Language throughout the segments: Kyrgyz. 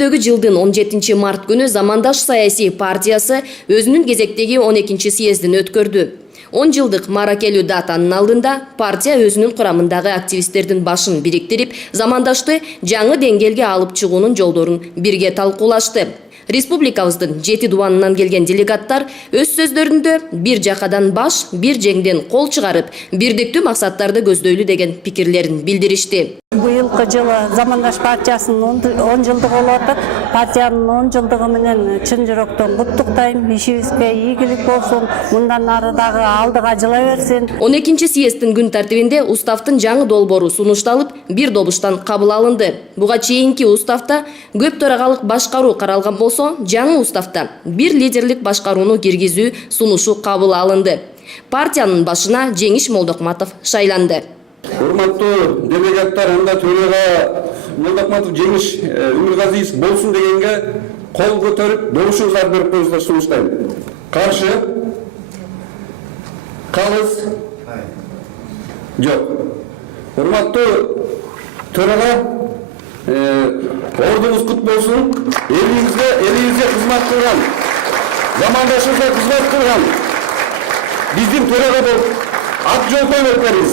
Önүбүздөгү жылдын 17 март күнү Замандаш саясий партиясы өзүнүн кезектеги 12 съездин өткөрдү. 10 жылдык маракелүү датанын алдында партия өзүнүн курамындагы активисттердин башын бириктирип, Замандашты жаңы деңгээлге алып чыгуунун жолдорун бирге талкуулашты. Республикабыздын 7 дубанынан келген делегаттар өз сөздөрүндө бир жакадан баш, бир жеңден кол чыгарып, бирдиктүү максаттарды көздөйлү деген пикирлерин билдиришти. Быйылкы жылы Замандаш партиясынын 10 жылдыгы болуп атат. Партиянын 10 жылдыгы менен чын жүрөктөн куттуктайм. Ишибизге ийгилик болсун, мындан ары дагы алдыга жыла берсин. 12 съездин күн тартибинде уставтын жаңы долбоору сунушталып, бир добуштан кабыл алынды. Буга чейинки уставта көп төрагалык башкаруу каралган болсо, жаңы уставта бир лидерлик башкарууну киргизүү сунушу кабыл алынды. Партиянын башына Жеңиш Молдокматов шайланды. Урматтуу делегаттар, анда төрага Молдокматов Жеңиш Өмүргазиевич болсун дегенге кол көтөрүп, добушуңуздар берип коюңуздар, сунуштайм. Каршы? Калыс? Жок. Урматтуу төрага, ордуңуз кут болсун. Элибизге кызмат кылган, замандашыбызга кызмат кылган биздин төрага болуп ат жол коюп бериңиз.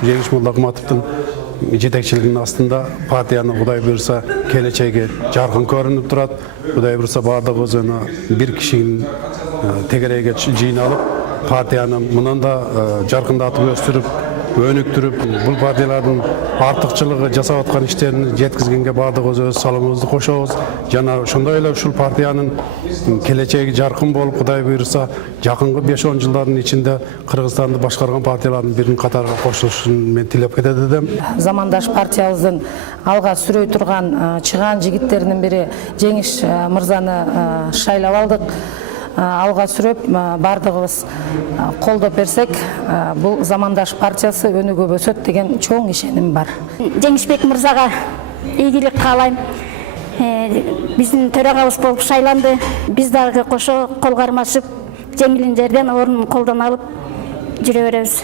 Жеңиш Молдокматовдун жетекчилигинин астында партияны Кудай буйрса келечеги жаркын көрүнүп турат. Кудай буйрса бардыгыбыз бир кишинин тегерегге жыйналып, партияны мындан да жаркындатып өстүрүп, өнүктүрүп, бул партиялардын артыкчылыгы жасап аткан иштерин жеткизгенге бардыгыбыз өз салымыбызды кошобуз. Жана ошондой эле ушул партиянын келечеги жаркын болуп, Кудай буйрса жакынкы 5-10 жылдардын ичинде Кыргызстанды башкарган партиялардын биринин катарына кошулушун мен тилеп кетет элем. Замандаш партиябыздын алга сүрөй турган чыгаан жигиттеринин бири Жеңиш мырзаны шайлап алдык. Алга сүрөп, бардыгыбыз колдоп берсек, бул Замандаш партиясы өнүгүп өсөт деген чоң ишеним бар. Жеңишбек мырзага ийгилик каалайм. Биздин төрагабыз болуп шайланды. Биз дагы кошо кол кармашып, жеңилин жерден, орнун колдон алып жүрө беребиз.